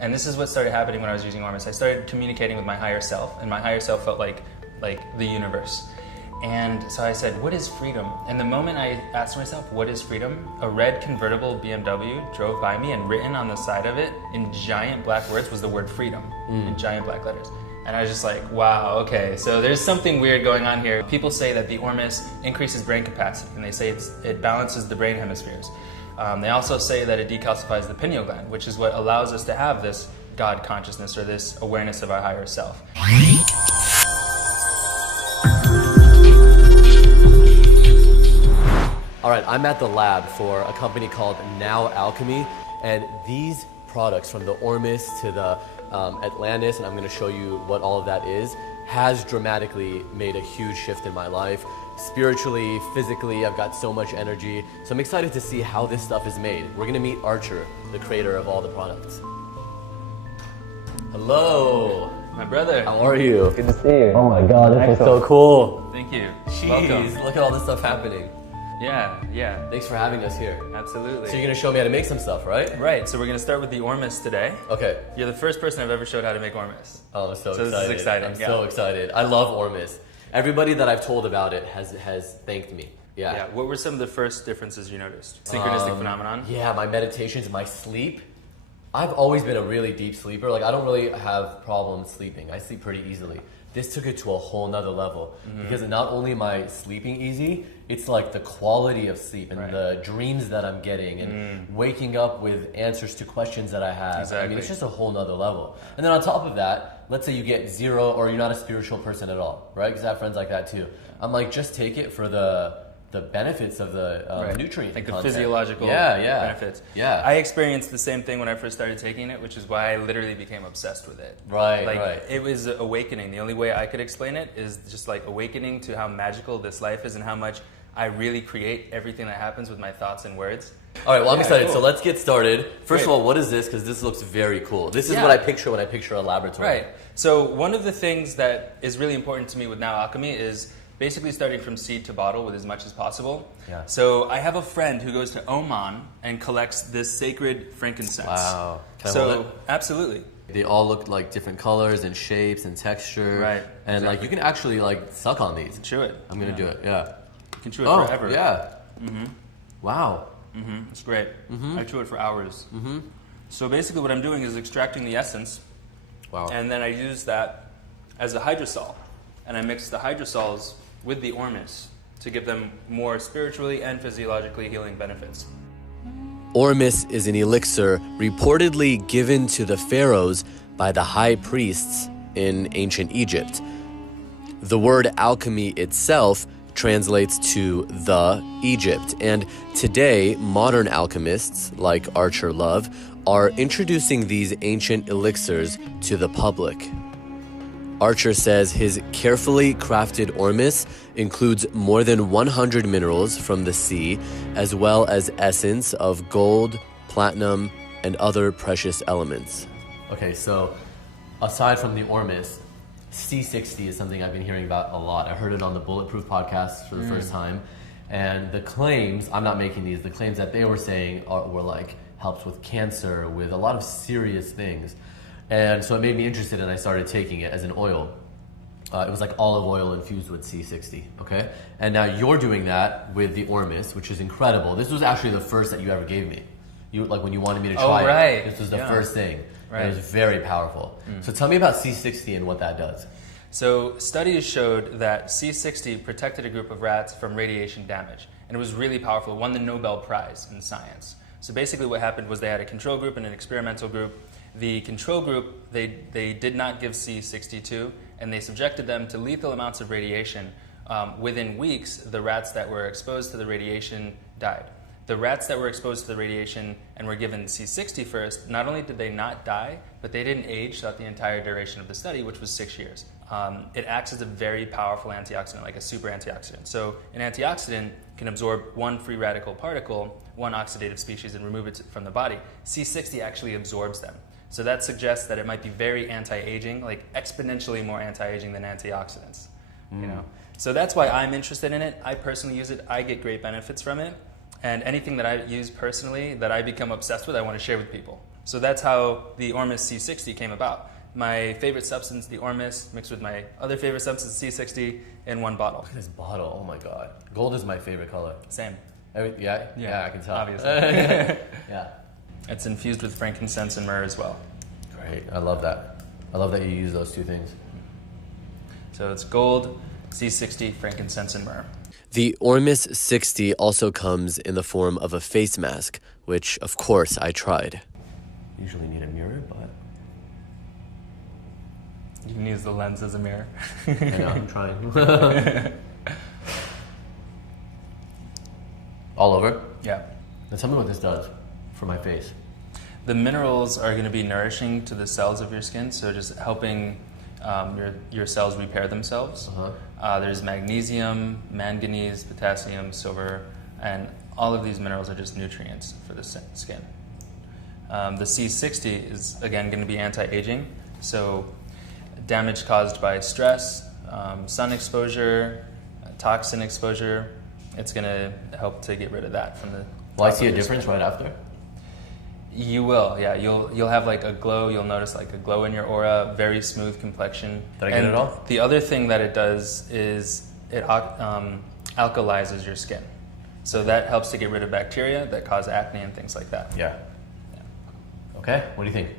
And this is what started happening when I was using Ormus. I started communicating with my higher self, and my higher self felt like the universe. And so I said, what is freedom? And the moment I asked myself, what is freedom? A red convertible BMW drove by me, and written on the side of it in giant black words was the word freedom in giant black letters. And I was just like, wow, okay, so there's something weird going on here. People say that the Ormus increases brain capacity, and they say it balances the brain hemispheres. They also say that it decalcifies the pineal gland, which is what allows us to have this God consciousness, or this awareness of our higher self. All right, I'm at the lab for a company called Nano Alchemy, and these products, from the Ormus to the Atlantis, and I'm going to show you what all of that is, has dramatically made a huge shift in my life. Spiritually, physically, I've got so much energy. So I'm excited to see how this stuff is made. We're going to meet Archer, the creator of all the products. Hello. My brother. How are you? Good to see you. Oh my God, this is so cool. Thank you. Jeez, Welcome. look at all this stuff happening. Yeah. Thanks for having us here. Absolutely. So you're going to show me how to make some stuff, right? Right, so we're going to start with the Ormus today. Okay. You're the first person I've ever showed how to make Ormus. Oh, I'm so excited. This is exciting. I'm so excited. I love Ormus. Everybody that I've told about it has thanked me. Yeah. What were some of the first differences you noticed? Synchronistic phenomenon? Yeah, my meditations, my sleep. I've always been a really deep sleeper. Like, I don't really have problems sleeping. I sleep pretty easily. This took it to a whole nother level, because not only am I sleeping easy, it's like the quality of sleep and the dreams that I'm getting, and waking up with answers to questions that I have. Exactly. I mean, it's just a whole nother level. And then on top of that, let's say you get zero, or you're not a spiritual person at all, right? Because I have friends like that too. I'm like, just take it for the benefits of the nutrient like content. the physiological benefits. Yeah. I experienced the same thing when I first started taking it, which is why I literally became obsessed with it. Right. It was awakening. The only way I could explain it is just like awakening to how magical this life is, and how much I really create everything that happens with my thoughts and words. All right, well, I'm excited. Cool. So let's get started. First of Great. all, what is this? Because this looks very cool. This is what I picture when I picture a laboratory. Right. So one of the things that is really important to me with Nano Alchemy is basically starting from seed to bottle with as much as possible. Yeah. So I have a friend who goes to Oman and collects this sacred frankincense. Wow. Can I hold it? Absolutely. They all look like different colors and shapes and texture. Right. And like you can actually like suck on these. Chew it. I'm going to do it, yeah. You can chew it forever. Yeah. Wow. It's great. I chew it for hours. So basically what I'm doing is extracting the essence. Wow. And then I use that as a hydrosol. And I mix the hydrosols with the Ormus to give them more spiritually and physiologically healing benefits. Ormus is an elixir reportedly given to the pharaohs by the high priests in ancient Egypt. The word alchemy itself translates to the Egypt, and today modern alchemists like Archer Love are introducing these ancient elixirs to the public. Archer says his carefully crafted Ormus includes more than 100 minerals from the sea, as well as essence of gold, platinum, and other precious elements. Okay, so aside from the Ormus, C60 is something I've been hearing about a lot. I heard it on the Bulletproof podcast for the first time. And the claims, I'm not making these, the claims that they were saying were like, helps with cancer, with a lot of serious things. And so it made me interested, and I started taking it as an oil. It was like olive oil infused with C60, okay? And now you're doing that with the Ormus, which is incredible. This was actually the first that you ever gave me. You like when you wanted me to try it. This was the first thing. Right. And it was very powerful. So tell me about C60 and what that does. So studies showed that C60 protected a group of rats from radiation damage. And it was really powerful. It won the Nobel Prize in science. So basically what happened was they had a control group and an experimental group. The control group, they did not give C60 to, and they subjected them to lethal amounts of radiation. Within weeks, the rats that were exposed to the radiation died. The rats that were exposed to the radiation and were given C60 first, not only did they not die, but they didn't age throughout the entire duration of the study, which was 6 years. It acts as a very powerful antioxidant, like a super antioxidant. So an antioxidant can absorb one free radical particle, one oxidative species, and remove it from the body. C60 actually absorbs them. So that suggests that it might be very anti-aging, like exponentially more anti-aging than antioxidants. You know, so that's why I'm interested in it. I personally use it. I get great benefits from it, and anything that I use personally that I become obsessed with, I want to share with people. So that's how the Ormus C60 came about. My favorite substance, the Ormus, mixed with my other favorite substance, C60, in one bottle. Look at this bottle. Oh my god. Gold is my favorite color. Same. Yeah, I can tell. Obviously. Yeah. It's infused with frankincense and myrrh as well. Great. I love that. I love that you use those two things. So it's gold, C60, frankincense, and myrrh. The Ormus 60 also comes in the form of a face mask, which, of course, I tried. Usually need a mirror, but... You can use the lens as a mirror. I know, I'm trying. All over? Yeah. Now tell me what this does for my face. The minerals are going to be nourishing to the cells of your skin, so just helping your cells repair themselves. There's magnesium, manganese, potassium, silver, and all of these minerals are just nutrients for the skin. The C60 is, again, going to be anti-aging, so damage caused by stress, sun exposure, toxin exposure, it's going to help to get rid of that from the... Will I see a difference right after? You will, yeah. You'll have like a glow. You'll notice like a glow in your aura, very smooth complexion. Did I get it all? The other thing that it does is it alkalizes your skin. So that helps to get rid of bacteria that cause acne and things like that. Yeah. Okay, what do you think?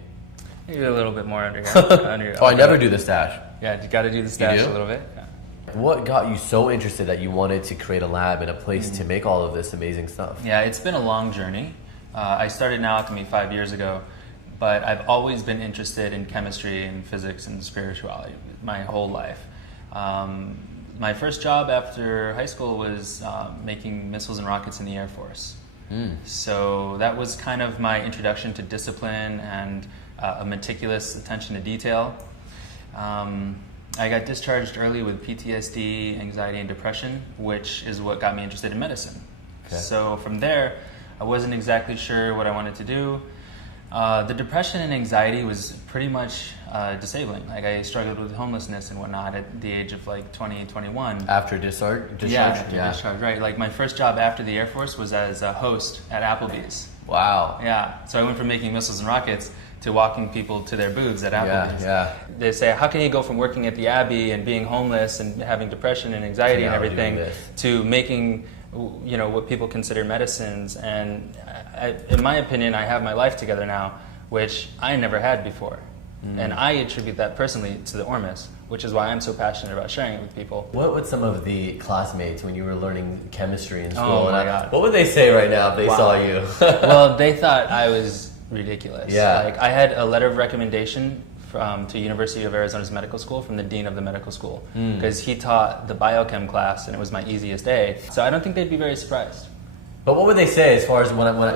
You get a little bit more under here. I never do the stash. Yeah, you got to do the stash a little bit. Yeah. What got you so interested that you wanted to create a lab and a place to make all of this amazing stuff? Yeah, it's been a long journey. I started Nano Alchemy 5 years ago, but I've always been interested in chemistry and physics and spirituality my whole life. My first job after high school was making missiles and rockets in the Air Force. So that was kind of my introduction to discipline and a meticulous attention to detail. I got discharged early with PTSD, anxiety, and depression, which is what got me interested in medicine. Okay. So from there, I wasn't exactly sure what I wanted to do. The depression and anxiety was pretty much disabling. Like I struggled with homelessness and whatnot at the age of like 20, 21. After discharge? Yeah, discharge, right. Like my first job after the Air Force was as a host at Applebee's. Wow. Yeah, so I went from making missiles and rockets to walking people to their booths at Applebee's. Yeah. They say, how can you go from working at the Abbey and being homeless and having depression and anxiety and everything to making, you know, what people consider medicines? And in my opinion, I have my life together now, which I never had before. And I attribute that personally to the Ormus, which is why I'm so passionate about sharing it with people. What would some of the classmates, when you were learning chemistry in school, oh my God. What would they say right now if they saw you? Well, they thought I was ridiculous. Yeah. Like I had a letter of recommendation to University of Arizona's medical school from the dean of the medical school because he taught the biochem class and it was my easiest A. So I don't think they'd be very surprised. But what would they say as far as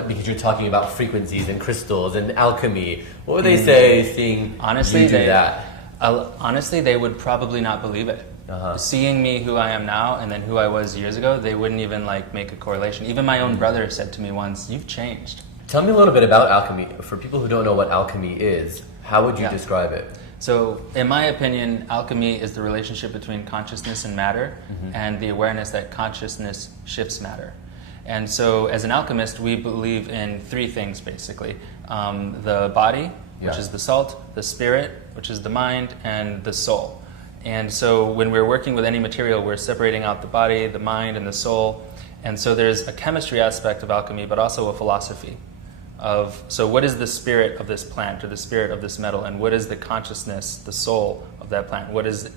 because you're talking about frequencies and crystals and alchemy? What would they say seeing you do that? Honestly, they would probably not believe it. Seeing me who I am now and then who I was years ago, they wouldn't even like make a correlation. Even my own brother said to me once, "You've changed." Tell me a little bit about alchemy. For people who don't know what alchemy is, how would you describe it? So, in my opinion, alchemy is the relationship between consciousness and matter and the awareness that consciousness shifts matter. And so, as an alchemist, we believe in three things, basically. The body, which is the salt, the spirit, which is the mind, and the soul. And so, when we're working with any material, we're separating out the body, the mind, and the soul. And so, there's a chemistry aspect of alchemy, but also a philosophy. So what is the spirit of this plant or the spirit of this metal, and what is the consciousness, the soul of that plant?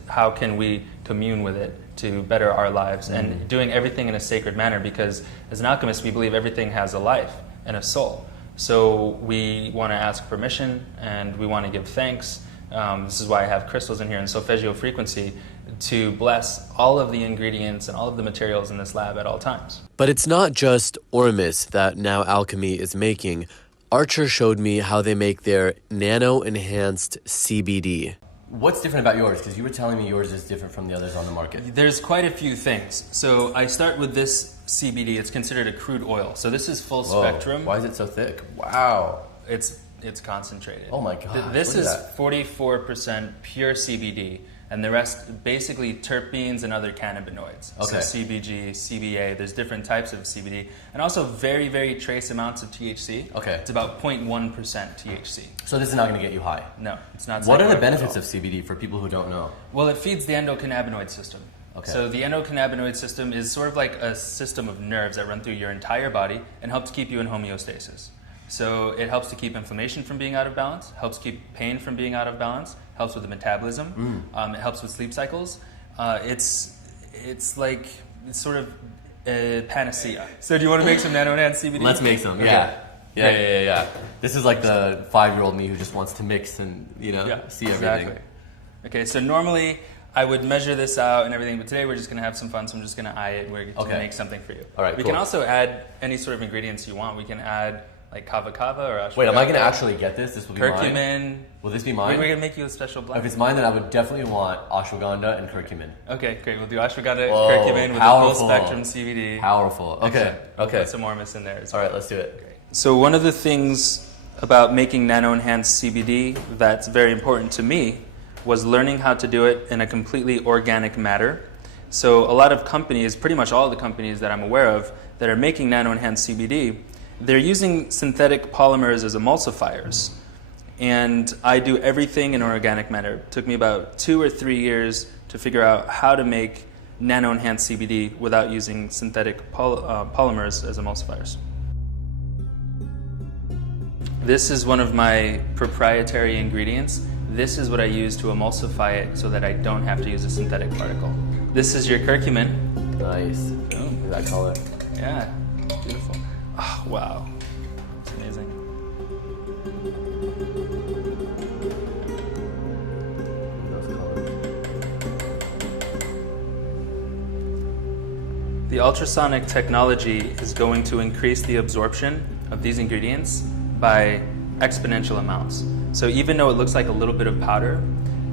How can we commune with it to better our lives? And doing everything in a sacred manner, because as an alchemist we believe everything has a life and a soul. So we want to ask permission and we want to give thanks. This is why I have crystals in here and solfeggio frequency to bless all of the ingredients and all of the materials in this lab at all times. But it's not just Ormus that Nano Alchemy is making. Archer showed me how they make their Nano Enhanced CBD. What's different about yours? Because you were telling me yours is different from the others on the market. There's quite a few things. So I start with this CBD. It's considered a crude oil. So this is full spectrum. Why is it so thick? Wow. It's concentrated. Oh my God. This is 44% pure CBD. and the rest basically terpenes and other cannabinoids. Okay. So CBG, CBA, there's different types of CBD, and also very, very trace amounts of THC. Okay. It's about 0.1% THC. So this is not going to get you high? No, it's not. What are the psychoactive benefits at of CBD for people who don't know? all. Well, it feeds the endocannabinoid system. Okay. So the endocannabinoid system is sort of like a system of nerves that run through your entire body and helps keep you in homeostasis. So it helps to keep inflammation from being out of balance, helps keep pain from being out of balance, helps with the metabolism, it helps with sleep cycles. It's sort of a panacea. So do you want to make some Nano Enhanced CBD? Let's make some, Okay. Yeah. This is like the 5-year-old me who just wants to mix and, see everything. Exactly. Okay, so normally I would measure this out and everything, but today we're just going to have some fun, so I'm just going to eye it and we're going to make something for you. All right, we cool. can also add any sort of ingredients you want. We can add like kava or ashwagandha. Wait, am I going to actually get this? This will be curcumin. mine? Will this be mine? We're going to make you a special blend. If it's mine, then I would definitely want ashwagandha and curcumin. Okay, great. We'll do ashwagandha, Whoa, curcumin with powerful. a full spectrum CBD. Powerful. Okay. We'll put some Ormus in there as well. All right, let's do it. Great. So one of the things about making Nano Enhanced CBD that's very important to me was learning how to do it in a completely organic matter. So a lot of companies, pretty much all the companies that I'm aware of that are making Nano Enhanced CBD, they're using synthetic polymers as emulsifiers. And I do everything in organic matter. It took me about 2 or 3 years to figure out how to make Nano Enhanced CBD without using synthetic polymers as emulsifiers. This is one of my proprietary ingredients. This is what I use to emulsify it so that I don't have to use a synthetic particle. This is your curcumin. Nice. Boom. Look at that color. Yeah, beautiful. Oh, wow. It's amazing. Those colors. The ultrasonic technology is going to increase the absorption of these ingredients by exponential amounts. So even though it looks like a little bit of powder,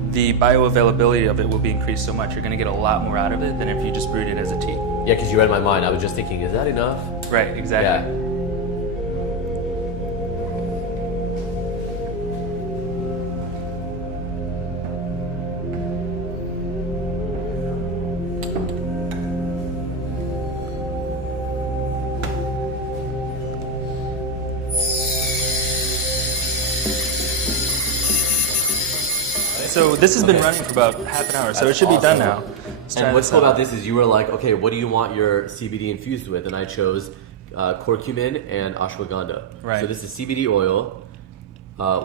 the bioavailability of it will be increased so much. You're going to get a lot more out of it than if you just brewed it as a tea. Yeah, because you read my mind. I was just thinking, is that enough? Right, exactly. Yeah. So this has been running for about half an hour, so it should be done now. And what's cool about this is you were like, okay, what do you want your CBD infused with? And I chose curcumin and ashwagandha. Right. So this is CBD oil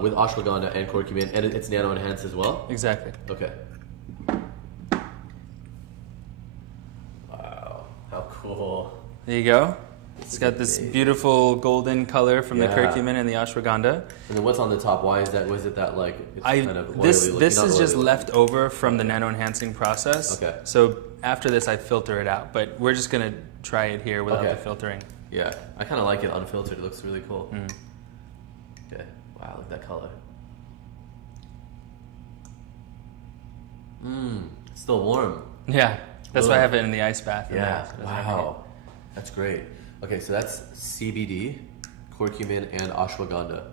with ashwagandha and curcumin, and it's nano enhanced as well? Exactly. Okay. Wow, how cool. There you go. It's got this beautiful golden color from the curcumin and the ashwagandha. And then what's on the top? Why is that? Was it that like it's kind of oily this looking? this Not is just oily. left over from the nano enhancing process. Okay. So after this, I filter it out, but we're just gonna try it here without the filtering. Yeah, I kind of like it unfiltered. It looks really cool. Okay. Wow, look at that color. It's still warm. Yeah, that's why I have it in the ice bath. Yeah. Wow. That's great. Okay, so that's CBD, curcumin, and ashwagandha.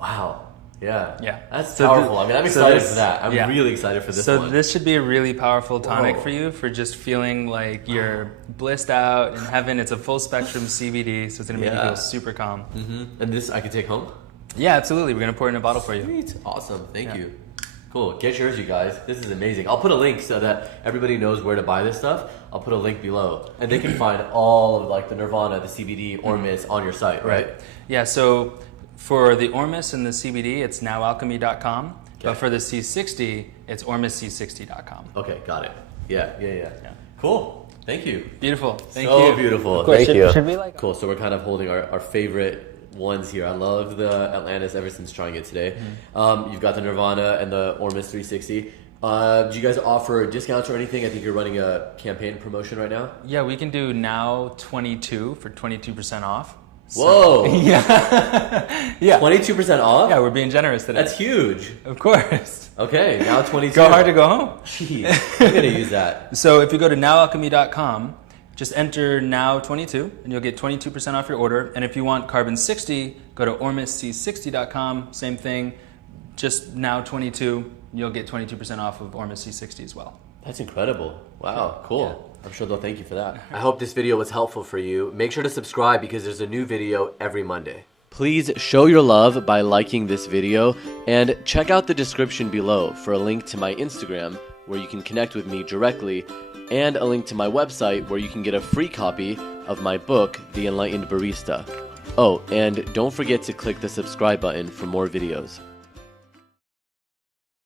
Wow. Yeah. Yeah. That's So powerful. I mean, I'm excited for that. I'm yeah. really excited for this So one. this should be a really powerful tonic Whoa. for you for just feeling like you're blissed out in heaven. It's a full spectrum CBD, so it's gonna make you feel super calm. And this I can take home? Yeah, absolutely. We're gonna pour it in a bottle for you. Sweet. Awesome. Thank you. Cool. Get yours, you guys. This is amazing. I'll put a link so that everybody knows where to buy this stuff. I'll put a link below. And they can find all of like the Nirvana, the CBD, Ormus on your site, right? Yeah, so for the Ormus and the CBD, it's nowalchemy.com. But for the C60, it's ormusc60.com. Okay, got it. Yeah. Cool. Thank you. Beautiful. Thank you. So beautiful. Of course. Thank you. Should we like... Cool. So we're kind of holding our favorite ones here. I love the Atlantis ever since trying it today. You've got the Nirvana and the Ormus 360. Do you guys offer discounts or anything? I think you're running a campaign promotion right now. Yeah, we can do now 22 for 22% off. Whoa! Yeah. Yeah. 22% off? Yeah, we're being generous today. That's huge. Of course. Okay, now 22. Go hard to go home. Jeez, I'm gonna use that. So if you go to nowalchemy.com, just enter now22 and you'll get 22% off your order. And if you want carbon 60, go to ormusc60.com. Same thing. just now 22, you'll get 22% off of Ormus C60 as well. That's incredible. Wow, cool. Yeah. I'm sure they'll thank you for that. I hope this video was helpful for you. Make sure to subscribe because there's a new video every Monday. Please show your love by liking this video and check out the description below for a link to my Instagram where you can connect with me directly and a link to my website where you can get a free copy of my book, The Enlightened Barista. Oh, and don't forget to click the subscribe button for more videos.